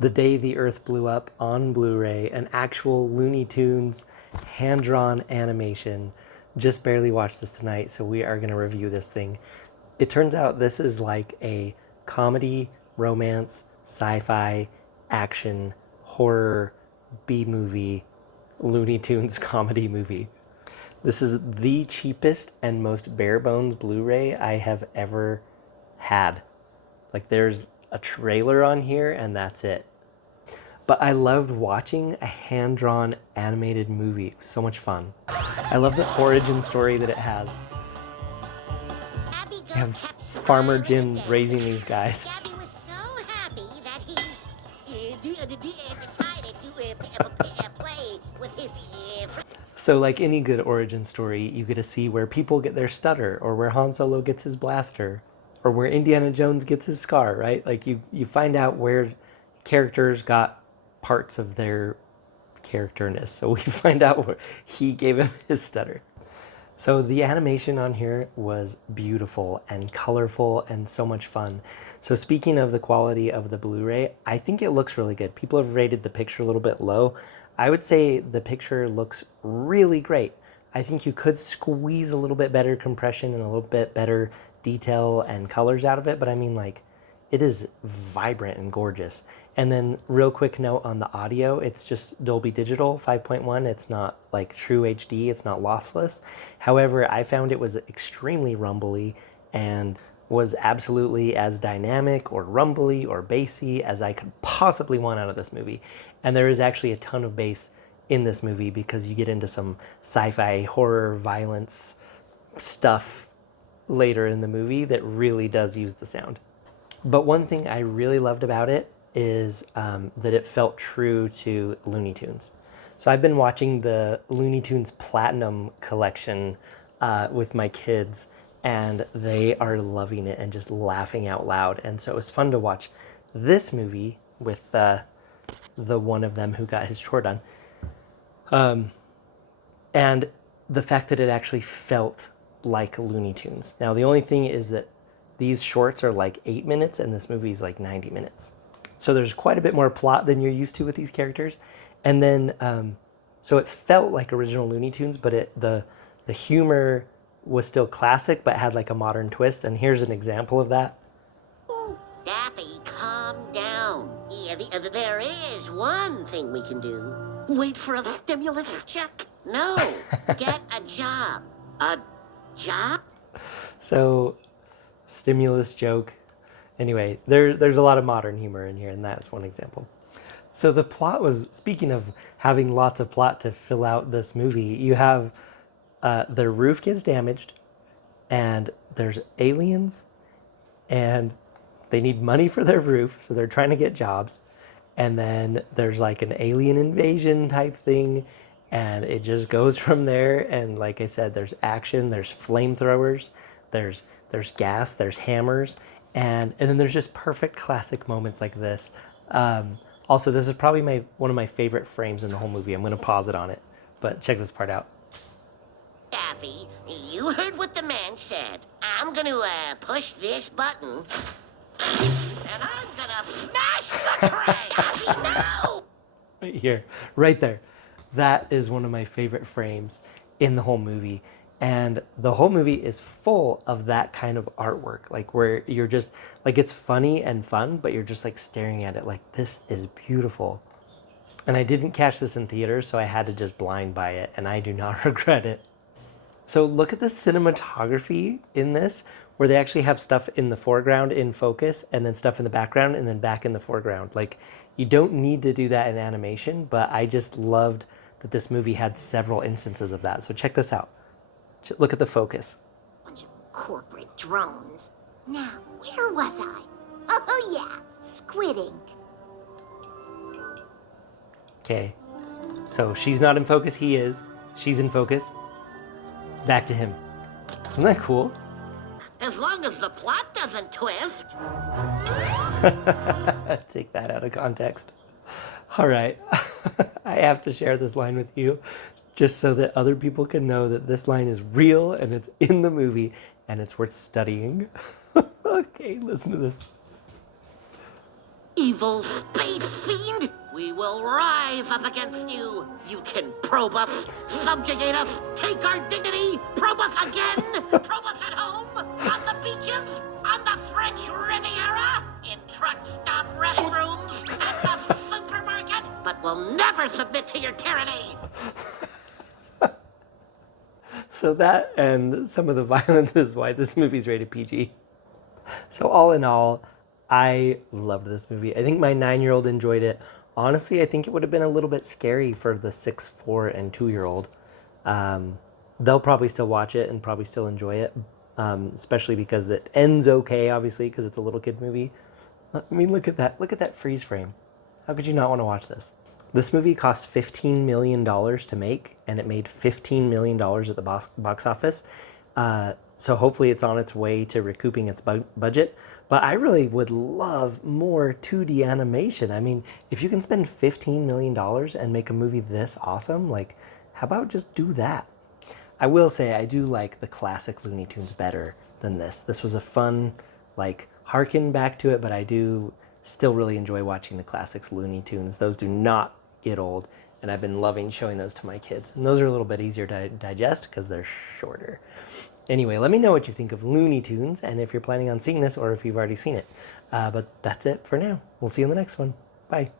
The Day the Earth Blew Up on Blu-ray, an actual Looney Tunes hand-drawn animation. Just barely watched this tonight, so we are going to review this thing. It turns out this is like a comedy, romance, sci-fi, action, horror, B-movie, Looney Tunes comedy movie. This is the cheapest and most bare bones Blu-ray I have ever had. Like, there's a trailer on here and that's it. But I loved watching a hand-drawn animated movie. It was so much fun. I love the origin story that it has. You have Farmer Jim raising these guys. Gabby was so happy that he decided to play with his friends. So like any good origin story, you get to see where people get their stutter, or where Han Solo gets his blaster, or where Indiana Jones gets his scar, right? Like you find out where characters got parts of their characterness. So we find out where he gave him his stutter. So the animation on here was beautiful and colorful and so much fun. So speaking of the quality of the Blu-ray, I think it looks really good. People have rated the picture a little bit low. I would say the picture looks really great. I think you could squeeze a little bit better compression and a little bit better detail and colors out of it, but I mean, like, it is vibrant and gorgeous. And then real quick note on the audio, it's just Dolby Digital 5.1. It's not like true HD, it's not lossless. However, I found it was extremely rumbly and was absolutely as dynamic or rumbly or bassy as I could possibly want out of this movie. And there is actually a ton of bass in this movie because you get into some sci-fi horror violence stuff later in the movie that really does use the sound. But one thing I really loved about it is that it felt true to Looney Tunes. So I've been watching the Looney Tunes Platinum collection with my kids, and they are loving it and just laughing out loud. And so it was fun to watch this movie with the one of them who got his chore done. And the fact that it actually felt like Looney Tunes. Now, the only thing is that these shorts are like 8 minutes and this movie is like 90 minutes. So there's quite a bit more plot than you're used to with these characters. And then, so it felt like original Looney Tunes, but the humor was still classic, but had like a modern twist. And here's an example of that. Oh, Daffy, calm down. Yeah, there is one thing we can do. Wait for a stimulus check? No, get a job. A job? So, stimulus joke. Anyway, there's a lot of modern humor in here, and that's one example. So the plot was, speaking of having lots of plot to fill out this movie, you have their roof gets damaged, and there's aliens, and they need money for their roof, so they're trying to get jobs. And then there's like an alien invasion type thing, and it just goes from there. And like I said, there's action, there's flamethrowers, there's gas, there's hammers, and then there's just perfect classic moments like this. Also, this is probably one of my favorite frames in the whole movie. I'm going to pause it on it, but check this part out. Daffy, you heard what the man said. I'm gonna push this button, and I'm gonna smash the crane. Daffy, no! Right here, right there. That is one of my favorite frames in the whole movie. And the whole movie is full of that kind of artwork, like where you're just like, it's funny and fun, but you're just like staring at it like, this is beautiful. And I didn't catch this in theaters, so I had to just blind buy it, and I do not regret it. So look at the cinematography in this, where they actually have stuff in the foreground in focus, and then stuff in the background, and then back in the foreground. Like, you don't need to do that in animation, but I just loved that this movie had several instances of that. So check this out. Look at the focus. Bunch of corporate drones. Now, where was I? Oh, yeah, squid ink. Okay, so she's not in focus, he is. She's in focus. Back to him. Isn't that cool? As long as the plot doesn't twist. Take that out of context. All right, I have to share this line with you just so that other people can know that this line is real and it's in the movie and it's worth studying. Okay, listen to this. If evil space fiend, we will rise up against you. You can probe us, subjugate us, take our dignity, probe us again, probe us at home, on the beaches, on the French Riviera, in truck stop restrooms, at the supermarket, but we'll never submit to your tyranny. So that and some of the violence is why this movie's rated PG. So all in all, I loved this movie. I think my 9-year-old enjoyed it. Honestly, I think it would have been a little bit scary for the 6, 4, and 2-year-old. They'll probably still watch it and probably still enjoy it, especially because it ends okay, obviously, because it's a little kid movie. I mean, look at that. Look at that freeze frame. How could you not want to watch this? This movie cost $15 million to make, and it made $15 million at the box office. So hopefully it's on its way to recouping its budget. But I really would love more 2D animation. I mean, if you can spend $15 million and make a movie this awesome, like, how about just do that? I will say I do like the classic Looney Tunes better than this. This was a fun, like, harken back to it, but I do still really enjoy watching the classics Looney Tunes. Those do not get old, and I've been loving showing those to my kids. And those are a little bit easier to digest because they're shorter. Anyway, let me know what you think of Looney Tunes and if you're planning on seeing this or if you've already seen it. But that's it for now. We'll see you in the next one. Bye.